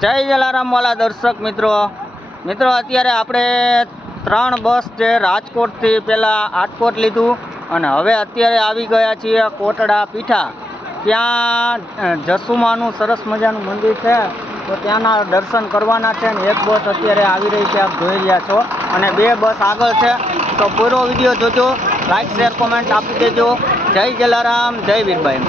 જય જલારામ વાલા દર્શક મિત્રો અત્યારે આપણે 3 બસ છે રાજકોટથી પહેલાં આટકોટ લીધું અને હવે અત્યારે આવી ગયા છીએ કોટડા પીઠા. ત્યાં જસુમાનું સરસ મજાનું મંદિર છે તો ત્યાંના દર્શન કરવાના છે અને એક બસ અત્યારે આવી રહી છે, આપ જોઈ રહ્યા છો, અને 2 બસ આગળ છે. તો પૂરો વિડીયો જોજો, લાઈક શેર કોમેન્ટ આપી દેજો. જય જલારામ, જય વીરબાઈ.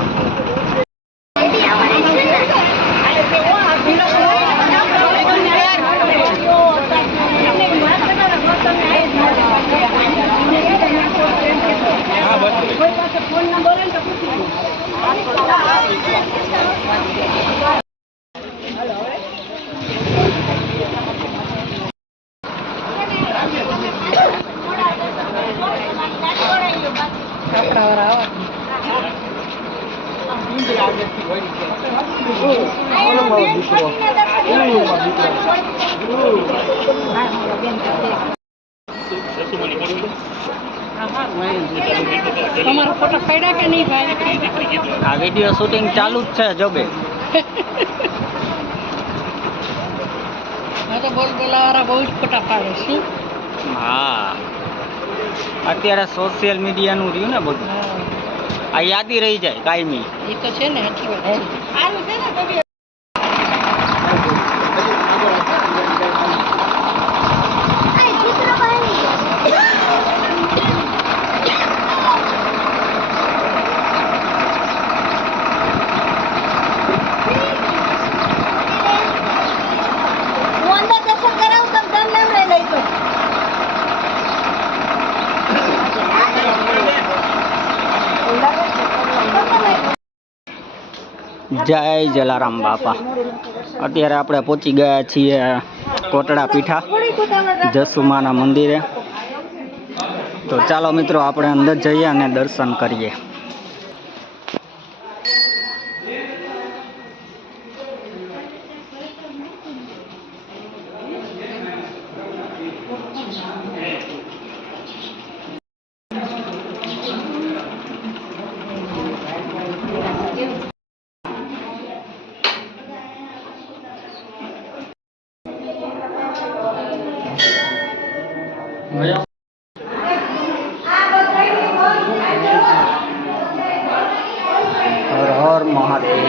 તમારો ફોટો પાડ્યા કે નહીં ભાઈ? આ વિડીયો શૂટિંગ ચાલુ જ છે જોબે. હા તો બોલાવાળા બહુ જ ફોટા પાડે છે. હા, અત્યારે સોશિયલ મીડિયાનું રહ્યું ને બધું, આ યાદી રહી જાય કાયમી. એ તો છે ને, સાચી વાત છે. સારું છે ને. જય જલારામ બાપા. અત્યારે આપણે પહોંચી ગયા છીએ કોટડા પીઠા જસુમાના મંદિરે. તો ચાલો મિત્રો, આપણે અંદર જઈએ અને દર્શન કરીએ. હર હર મહાદેવ.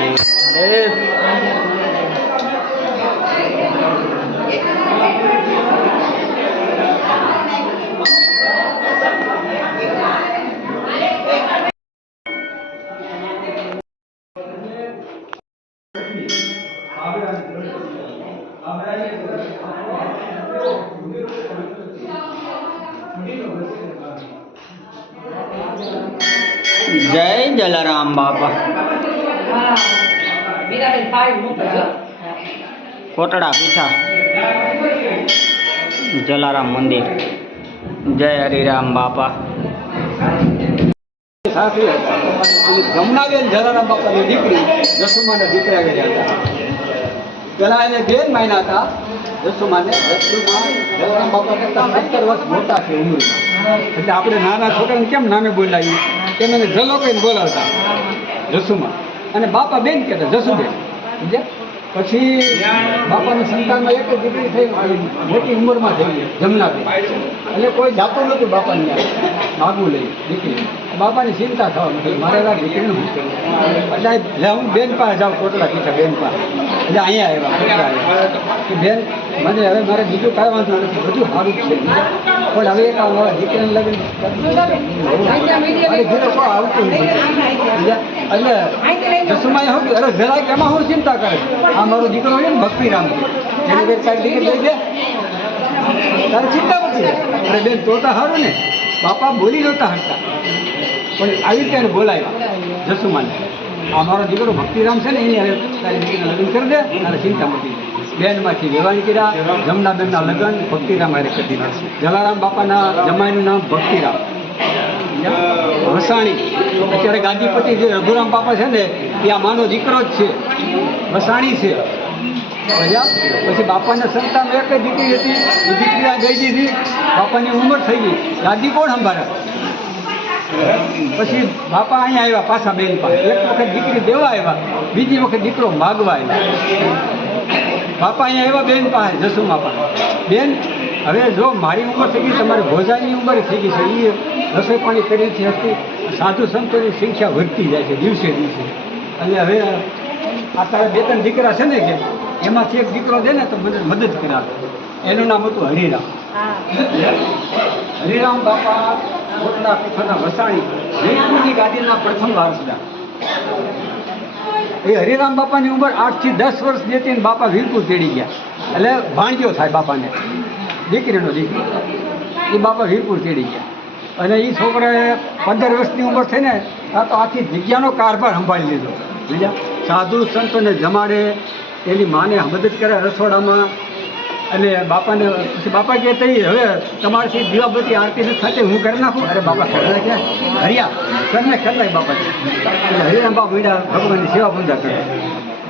જય જલારામ બાપા. કોટડા પીઠા જલારામ મંદિર. જય હરિરામ બાપા. જમનાબેન જલારામ બાપાની દીકરી જસુમાના દીકરા ગયા હતા. પેલા એને બેન માન્યા હતા જસુમાને. જલારામ બાપા કરતા 17 વર્ષ મોટા છે ઉંમરમાં. એટલે આપણે નાના છોકરાને કેમ નામે બોલાવીએ, કેમ એને જલો કહીને બોલાવતા જસુમા, અને બાપા બેન કહેતા જસુબેન. સમજ્યા? પછી બાપાની સંતાનમાં એક જ દીકરી થઈ, મોટી ઉંમરમાં થઈ જમનાબેન. એટલે કોઈ જાતું નહોતું બાપાની માગવું લઈ દીકરી. બાપાની ચિંતા થવા માંડી, મારે આ દીકરીનું શું કરવું. એટલે હું બેન પાસે જાઉં, કોટડા પીઠા બેન પાસે. એટલે અહીંયા આવ્યા કે બેન, મને હવે મારે બીજું કાંઈ વાંધો નથી, બધું સારું જ છે, પણ હવે એક દીકરીને લગ્ન મારી ઘરે કોઈ આવતું નથી. એટલે જસુમાએ શું અરે જરાક એમાં હું ચિંતા કરે, આ મારો દીકરો હોય ને ભક્તિરામ, એને બેન તારી દીકરી લઈ દે, તારે ચિંતા નથી. અરે બેન તો સારું ને. બાપા બોલી નહોતા હટતા, પણ આવી રીતે એને બોલાવ્યા જસુમાને, આ મારો દીકરો ભક્તિરામ છે ને, એની હવે તારી દીકરીને લગ્ન કરી દે, તારે ચિંતા નથી. બેનમાંથી વેવાણી કર્યા, જમનાબેનના લગ્ન ભક્તિરામ હારે કરી દીધા. જલારામ બાપાના જમાઈનું નામ ભક્તિરામ વસાણી. અત્યારે ગાદીપતિ જે રઘુરામ બાપા છે ને, એ આ માનો દીકરો જ છે, વસાણી છે. પછી બાપાના સંતાન એક જ દીકરી હતી, એ દીકરી આ ગઈ દીધી, બાપાની ઉંમર થઈ ગઈ, ગાદી કોણ સંભાળે? પછી બાપા અહીંયા આવ્યા પાછા બેન પાસે. એક વખત દીકરી દેવા આવ્યા, બીજી વખત દીકરો માગવા આવ્યા. બાપા અહીંયા એવા બેન પાસે જસુમા પાસે બેન હવે જો મારી ઉંમર થઈ ગઈ તમારી ભોજાની ઉંમર થઈ ગઈ છે એ રસોઈ પાણી કરી છે હતી સાધુ સંતોની સંખ્યા વધતી જાય છે દિવસે દિવસે અને હવે આ તારા બે ત્રણ દીકરા છે ને કે એમાંથી એક દીકરો દે ને તો મને મદદ કરાવે એનું નામ હતું હરિરામ હરિરામ બાપા પોતાના પીઠાના વસાણી વીરપુરની ગાદીના પ્રથમ વારસદાર એ હરિરામ બાપાની ઉંમર 8 થી 10 વર્ષ જેતી ને બાપા વીરપુર તેડી ગયા એટલે ભાણ્યો થાય બાપાને દીકરીનો દીકરો એ બાપા વીરપુર તેડી ગયા અને એ છોકરાએ 15 વર્ષની ઉંમર થઈ ને આ તો આખી જગ્યાનો કારભાર સંભાળી લીધો બીજા સાધુ સંતોને જમાડે એની માને મદદ કરે રસોડામાં અને બાપાને પછી બાપા કહે તઈ હવે તમારાથી દીવાબત્તી આરતી સાથે હું કરી નાખું અરે બાપા કરે કે હરિયા કરી બાપા એટલે હરિરામ બાપા મીડા ભગવાનની સેવા પૂજા કરે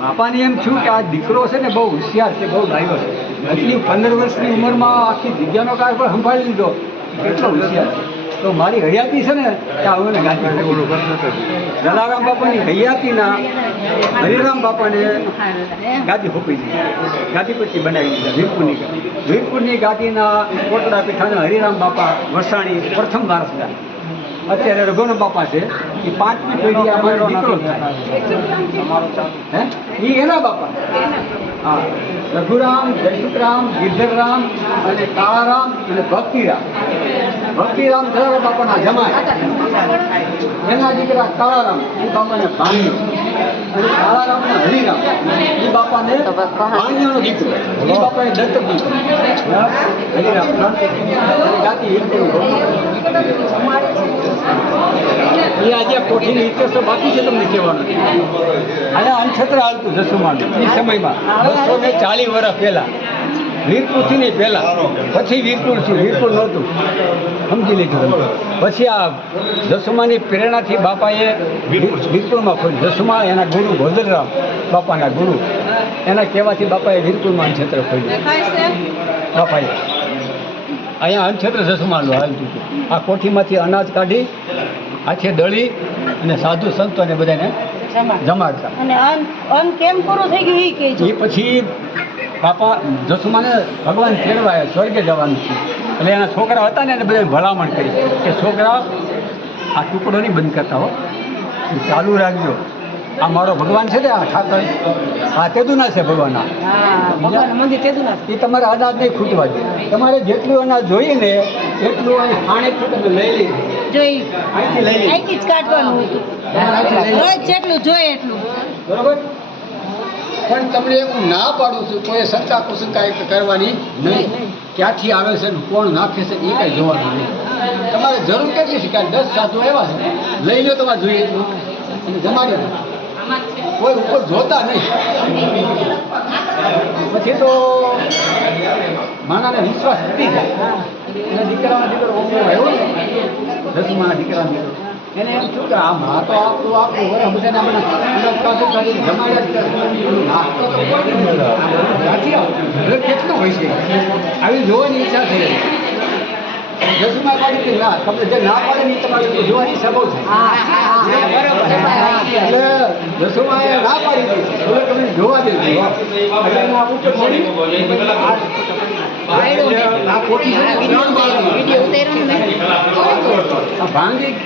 બાપાને એમ થયું કે આ દીકરો છે ને બહુ હોશિયાર છે બહુ ડાયો છે એટલી 15 વર્ષની ઉંમરમાં આખી જગ્યાનો કારભાર સંભાળી લીધો કેટલો હોશિયાર છે તો મારી હયાતી છે ને ત્યાં હવે ગાદી જલારામ બાપાની હયાતીના હરિરામ બાપાને ગાદી હોપી દીધી ગાદીપતિ બનાવી દીધા વીરપુરની ગાદીના કોટડા પીઠાના હરિરામ બાપા વસાણી પ્રથમ વારસદાર અત્યારે રઘુરામ બાપા છે એ 5મી પેઢી અમારો દીકરો થાય હે એ એના બાપા હા રઘુરામ જયસુખરામ ગિરધરરામ અને કાળારામ અને ભક્તિરામ ધરારા બાપાના જમાય એના દીકરા કાળારામ એ બાપાને ભાણ્યો અને કાળારામના હરિરામ એ બાપાને ભાણ્યોનો દીકરો એ બાપાને દત્તક દીકરો હરિરામ ગાતી એ આજે કોઠીની ઇતિહાસો બાકી છે તમને કહેવાનું અહીંયા અનક્ષત્ર હાલતું જસુમાનું એ સમયમાં 240 વર્ષ પહેલાં વીરપુરથી નહીં પહેલાં પછી વીરપુર થયું વીરપુર નહોતું સમજી લીધું પછી આ જસુમાની પ્રેરણાથી બાપાએ વીરપુરમાં ખોલ્યું જસુમા એના ગુરુ ભોદરરામ બાપાના ગુરુ એના કહેવાથી બાપાએ વીરપુરમાં અનક્ષેત્ર ખોલ્યું બાપાએ અહીંયા અનક્ષેત્ર જસુમાનું હાલતું હતું આ કોઠીમાંથી અનાજ કાઢી આખે દળી અને સાધુ સંતોને બધાને જમાડતા અને અન કેમ પૂરું થઈ ગયું એ કહેજો એ પછી બાપા જસુમાને ભગવાન ફેરવાય સ્વર્ગે જવાનું છે એટલે એના છોકરા હતા ને એને બધાને ભલામણ કરી કે છોકરા આ ટુકડો નહીં બંધ કરતા હો એ ચાલુ રાખજો આ મારો ભગવાન છે ને આ ઠાકર આ તેદુના છે ભગવાન મંદિર તેદુના એ તમારે અનાજ નહીં ખૂટવા દે તમારે જેટલું અનાજ જોઈએ ને એટલું અહીં ખાણેથી તમે લઈ લીધું જોઈ અહીંથી લઈ લીધું અહીંથી જ કાઢવાનું હતું રોજ જેટલું જોઈએ એટલું બરોબર પણ તમને હું ના પાડું છું કોઈ સચ્ચા કુસંકા કરવાની નહીં ક્યાંથી આવે છે ને કોણ નાખે છે એ કાંઈ જોવાનું નહીં તમારે જરૂર કેટલી છે કે 10 સાધુ એવા છે લઈ લો તમારે જોઈએ એટલું અને જમાડી દો કોઈ ઉપર જોતા નહીં પછી તો માણાને વિશ્વાસ તૂટી જાય એના દીકરાના દીકરો આવ્યો ને દસમાના દીકરાનો દીકરો એને એમ થયું કે આ મા તો આપણું વર બધાને આપણે જમાડ્યા નાસ્તો તો કોઈ નહીં ક્યાંથી આવે કેટલું હોય છે આવી જોવાની ઈચ્છા થઈ દસમા પાડી કે ના તમને જે ના પાડે ને તમારે જોવાની ઈચ્છા બહુ થાય એટલે દસમાએ ના પાડી દીધી હવે તમને જોવા દે આ કોઠી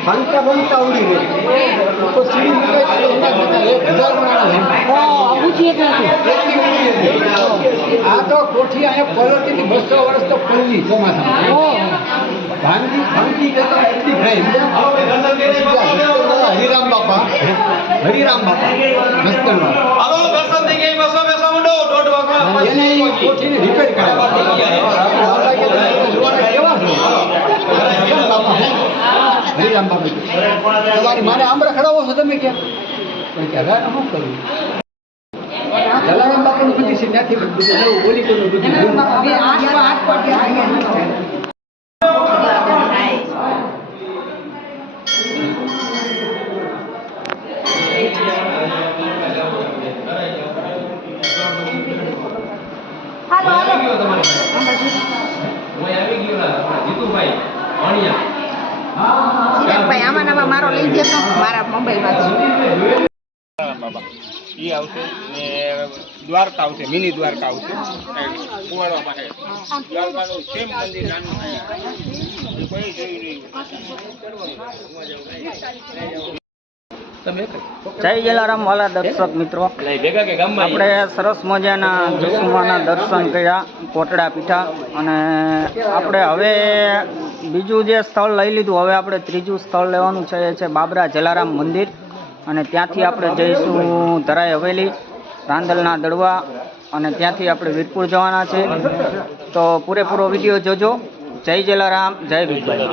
ભાંગતા ઉડી ગઈ તો સીડી 1000 આ તો કોઠી અહીંયા પલટતી 200 વર્ષ તો પૂરી ચોમાસામાં ભાંગી હરિરામ બાપા એને કોઠીને રિપેર હરિરામ બાપા તમારી માને આમ રખડાવો છો તમે ક્યાં પણ કે હવે શું કરવું જલારામ બાપાનું બધી છે ત્યાંથી બધું બોલી કરવું બધું ભાઈ આમાં મારો લઈ જતો મારા મોબાઈલમાં એ આવશે ને દ્વારકા આવશે, મિની દ્વારકા આવશે કુવાડવા માટે. દ્વારકાનું સેમ મંદિર નાનું એ કોઈ જોયું નહીં. જય જલારામ વાલા દર્શક મિત્રો, આપણે સરસ મજાના જસુમાના દર્શન કર્યા કોટડા પીઠા, અને આપણે હવે બીજું જે સ્થળ લઈ લીધું, હવે આપણે ત્રીજું સ્થળ લેવાનું છે એ છે બાબરા જલારામ મંદિર, અને ત્યાંથી આપણે જઈશું ધરાઈ હવેલી, રાંદલના દડવા, અને ત્યાંથી આપણે વીરપુર જવાના છે. તો પૂરેપૂરો વિડીયો જોજો. જય જલારામ, જય ભીખભાઈ.